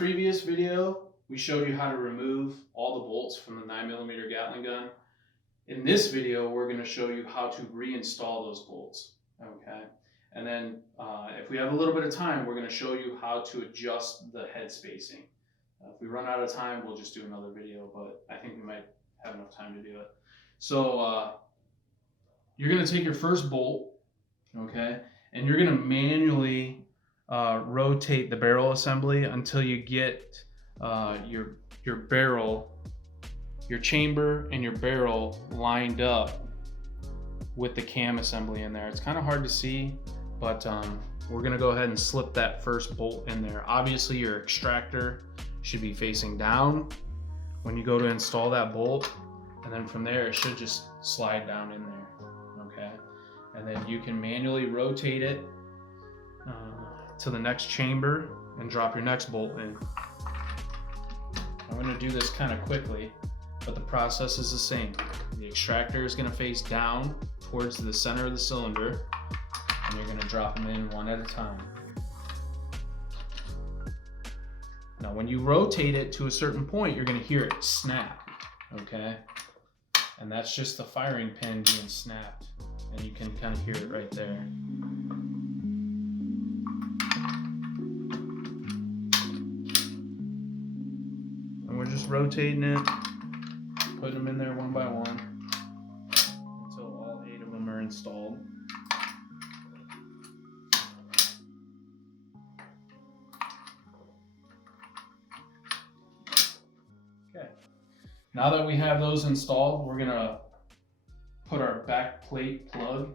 previous video, we showed you how to remove all the bolts from the 9mm Gatling gun. In this video, we're going to show you how to reinstall those bolts. Okay, and then if we have a little bit of time, we're going to show you how to adjust the head spacing. If we run out of time, we'll just do another video, but I think we might have enough time to do it. So you're going to take your first bolt, okay, and you're going to manually rotate the barrel assembly until you get your barrel, your chamber and your barrel lined up with the cam assembly in there. It's kind of hard to see, but we're gonna go ahead and slip that first bolt in there. Obviously your extractor should be facing down when you go to install that bolt, and then from there it should just slide down in there, okay? And then you can manually rotate it to the next chamber and drop your next bolt in. I'm gonna do this kind of quickly, but the process is the same. The extractor is gonna face down towards the center of the cylinder, and you're gonna drop them in one at a time. Now, when you rotate it to a certain point, you're gonna hear it snap, okay? And that's just the firing pin being snapped, and you can kind of hear it right there. And we're just rotating it, putting them in there one by one until all 8 of them are installed. Okay, now that we have those installed, we're gonna put our back plate plug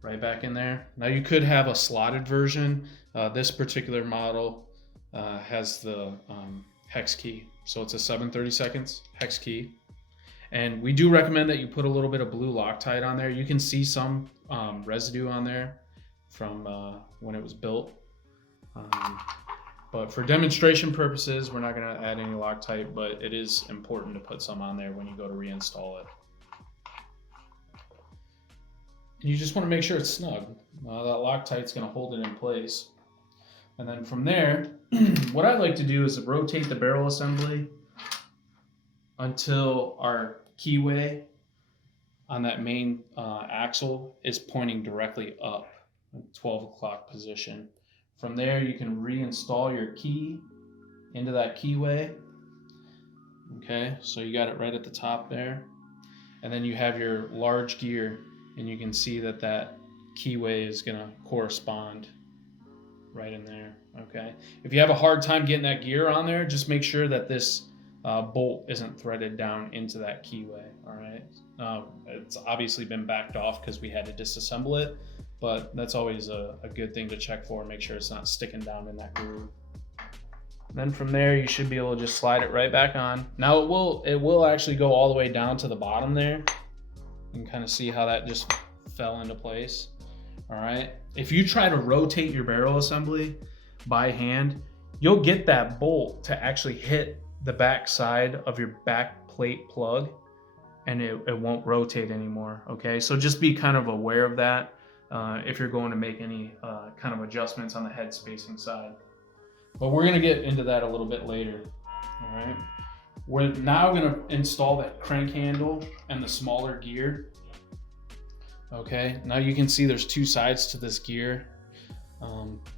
right back in there. Now you could have a slotted version. This particular model has the hex key. So it's a 7/32 hex key. And we do recommend that you put a little bit of blue Loctite on there. You can see some residue on there from when it was built. But for demonstration purposes, we're not gonna add any Loctite, but it is important to put some on there when you go to reinstall it. And you just wanna make sure it's snug. That Loctite's gonna hold it in place. And then from there, what I like to do is rotate the barrel assembly until our keyway on that main axle is pointing directly up, 12 o'clock position. From there, you can reinstall your key into that keyway. Okay, so you got it right at the top there. And then you have your large gear, and you can see that that keyway is gonna correspond right in there, okay? If you have a hard time getting that gear on there, just make sure that this bolt isn't threaded down into that keyway, all right? It's obviously been backed off because we had to disassemble it, but that's always a good thing to check for, make sure it's not sticking down in that groove. Then from there, you should be able to just slide it right back on. Now it will actually go all the way down to the bottom there. You can kind of see how that just fell into place. All right, if you try to rotate your barrel assembly by hand, you'll get that bolt to actually hit the back side of your back plate plug, and it won't rotate anymore, okay? So just be kind of aware of that if you're going to make any kind of adjustments on the head spacing side. But we're gonna get into that a little bit later, all right? We're now gonna install that crank handle and the smaller gear. Okay, now you can see there's 2 sides to this gear.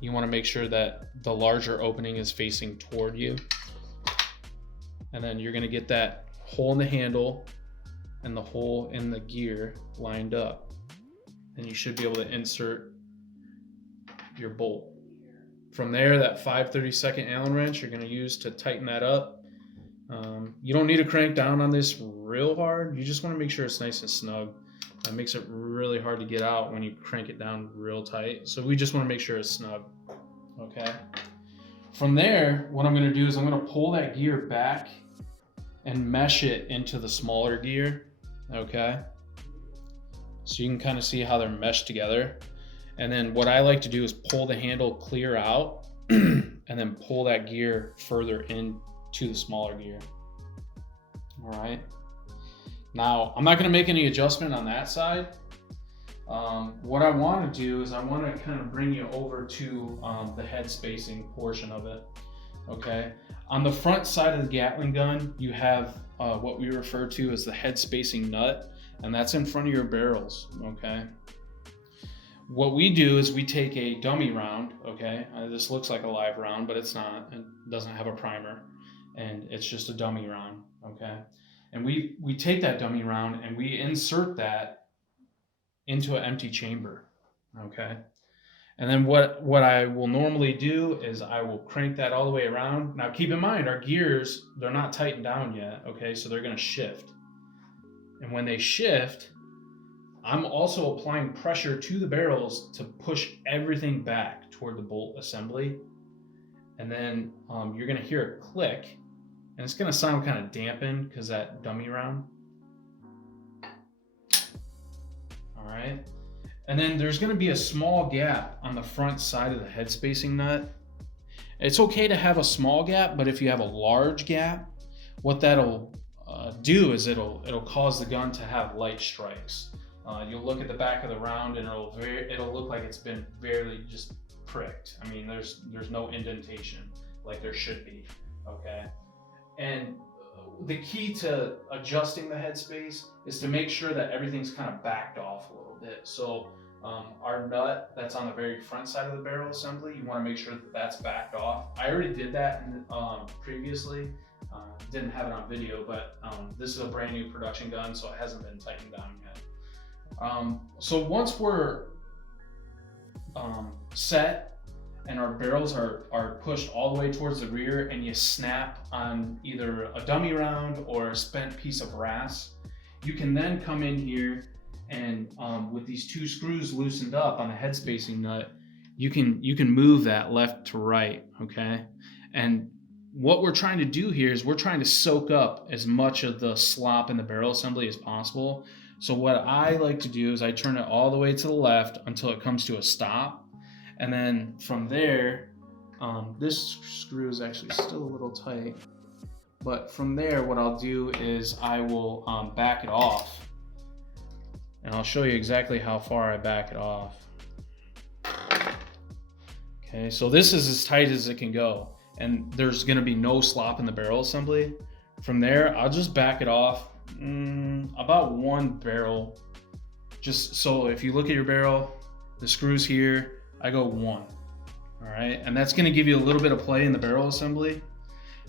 You want to make sure that the larger opening is facing toward you. And then you're going to get that hole in the handle and the hole in the gear lined up. And you should be able to insert your bolt. From there, that 5/32 Allen wrench you're going to use to tighten that up. You don't need to crank down on this real hard. You just want to make sure it's nice and snug. That makes it really hard to get out when you crank it down real tight. So we just want to make sure it's snug, okay? From there, what I'm gonna do is I'm gonna pull that gear back and mesh it into the smaller gear, okay? So you can kind of see how they're meshed together. And then what I like to do is pull the handle clear out and then pull that gear further into the smaller gear, all right? Now, I'm not going to make any adjustment on that side. What I want to do is I want to kind of bring you over to the head spacing portion of it. Okay. On the front side of the Gatling gun, you have what we refer to as the head spacing nut, and that's in front of your barrels. Okay. What we do is we take a dummy round. Okay. This looks like a live round, but it's not. It doesn't have a primer, and it's just a dummy round. Okay. And we take that dummy round and we insert that into an empty chamber. Okay. And then what I will normally do is I will crank that all the way around. Now keep in mind our gears, they're not tightened down yet, okay? So they're gonna shift. And when they shift, I'm also applying pressure to the barrels to push everything back toward the bolt assembly. And then you're gonna hear a click, and it's gonna sound kind of dampened because that dummy round. All right. And then there's going to be a small gap on the front side of the head spacing nut. It's okay to have a small gap, but if you have a large gap, what that'll do is it'll cause the gun to have light strikes. You'll look at the back of the round and it'll look like it's been barely just pricked. I mean, there's no indentation like there should be. Okay. And the key to adjusting the headspace is to make sure that everything's kind of backed off a little bit. So our nut that's on the very front side of the barrel assembly, you want to make sure that that's backed off. I already did that previously. Didn't have it on video, but this is a brand new production gun, so it hasn't been tightened down yet. So once we're set, and our barrels are pushed all the way towards the rear, and you snap on either a dummy round or a spent piece of brass, you can then come in here and with these two screws loosened up on the head spacing nut, you can move that left to right, okay? And what we're trying to do here is we're trying to soak up as much of the slop in the barrel assembly as possible. So what I like to do is I turn it all the way to the left until it comes to a stop. And then from there, this screw is actually still a little tight, but from there, what I'll do is I will back it off, and I'll show you exactly how far I back it off. Okay, so this is as tight as it can go, and there's gonna be no slop in the barrel assembly. From there, I'll just back it off about one barrel. Just so if you look at your barrel, the screws here, I go one, all right? And that's gonna give you a little bit of play in the barrel assembly.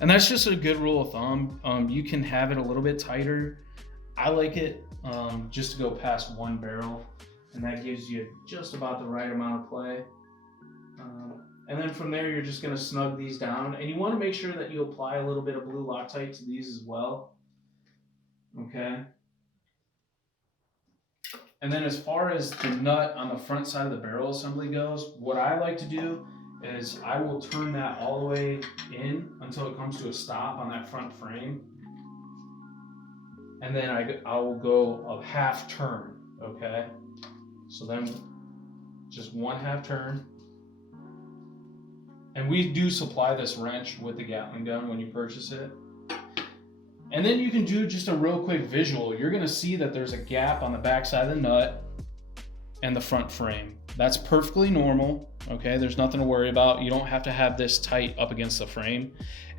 And that's just a good rule of thumb. You can have it a little bit tighter. I like it just to go past one barrel, and that gives you just about the right amount of play. And then from there, you're just gonna snug these down. And you wanna make sure that you apply a little bit of blue Loctite to these as well, okay? And then as far as the nut on the front side of the barrel assembly goes, what I like to do is I will turn that all the way in until it comes to a stop on that front frame. And then I will go a half turn, okay? So then just one half turn. And we do supply this wrench with the Gatling gun when you purchase it. And then you can do just a real quick visual. You're gonna see that there's a gap on the back side of the nut and the front frame. That's perfectly normal, okay? There's nothing to worry about. You don't have to have this tight up against the frame.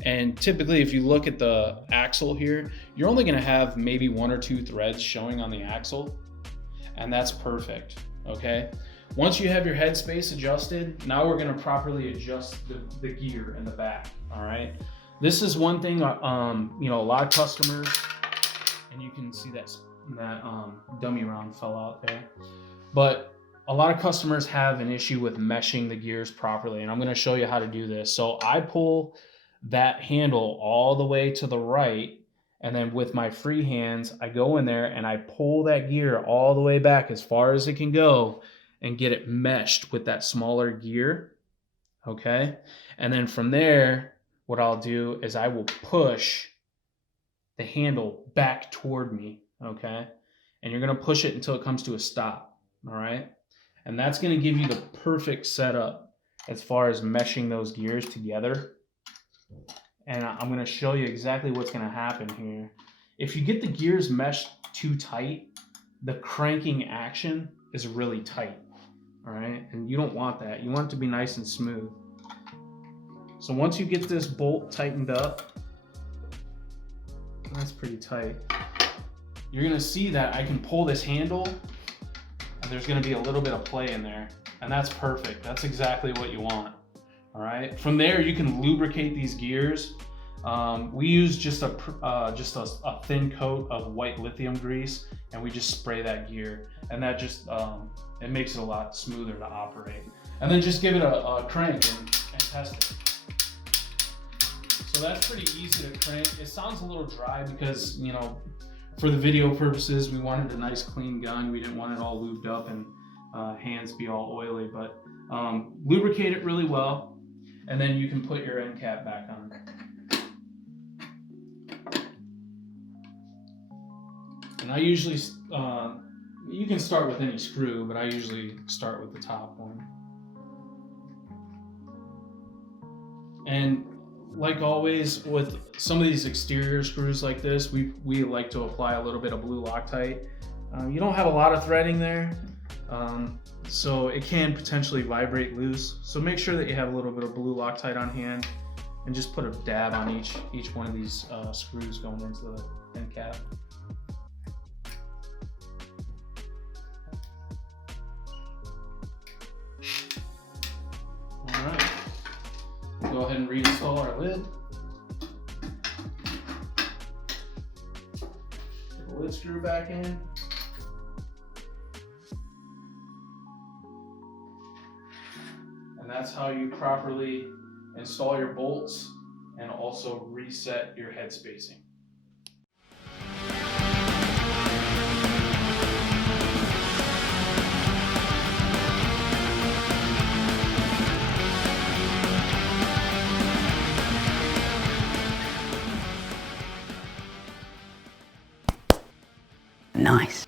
And typically, if you look at the axle here, you're only gonna have maybe one or two threads showing on the axle, and that's perfect, okay? Once you have your head space adjusted, now we're gonna properly adjust the gear in the back, all right? This is one thing, you know, a lot of customers, and you can see that dummy round fell out there, but a lot of customers have an issue with meshing the gears properly, and I'm going to show you how to do this. So I pull that handle all the way to the right, and then with my free hands, I go in there and I pull that gear all the way back as far as it can go and get it meshed with that smaller gear, okay? And then from there, what I'll do is I will push the handle back toward me, okay? And you're gonna push it until it comes to a stop, all right? And that's gonna give you the perfect setup as far as meshing those gears together. And I'm gonna show you exactly what's gonna happen here. If you get the gears meshed too tight, the cranking action is really tight, all right? And you don't want that. You want it to be nice and smooth. So once you get this bolt tightened up, that's pretty tight, you're gonna see that I can pull this handle and there's gonna be a little bit of play in there, and that's perfect. That's exactly what you want. All right, from there you can lubricate these gears. We use just a thin coat of white lithium grease, and we just spray that gear, and that just it makes it a lot smoother to operate. And then just give it a crank and test it. So that's pretty easy to crank. It sounds a little dry because, you know, for the video purposes, we wanted a nice clean gun. We didn't want it all lubed up and hands be all oily, but lubricate it really well, and then you can put your end cap back on. And I usually, you can start with any screw, but I usually start with the top one. And like always with some of these exterior screws like this, we like to apply a little bit of blue Loctite. You don't have a lot of threading there, so it can potentially vibrate loose. So make sure that you have a little bit of blue Loctite on hand, and just put a dab on each one of these screws going into the end cap. All right, we'll go ahead and reinstall our lid. Put the lid screw back in. And that's how you properly install your bolts and also reset your head spacing. Nice.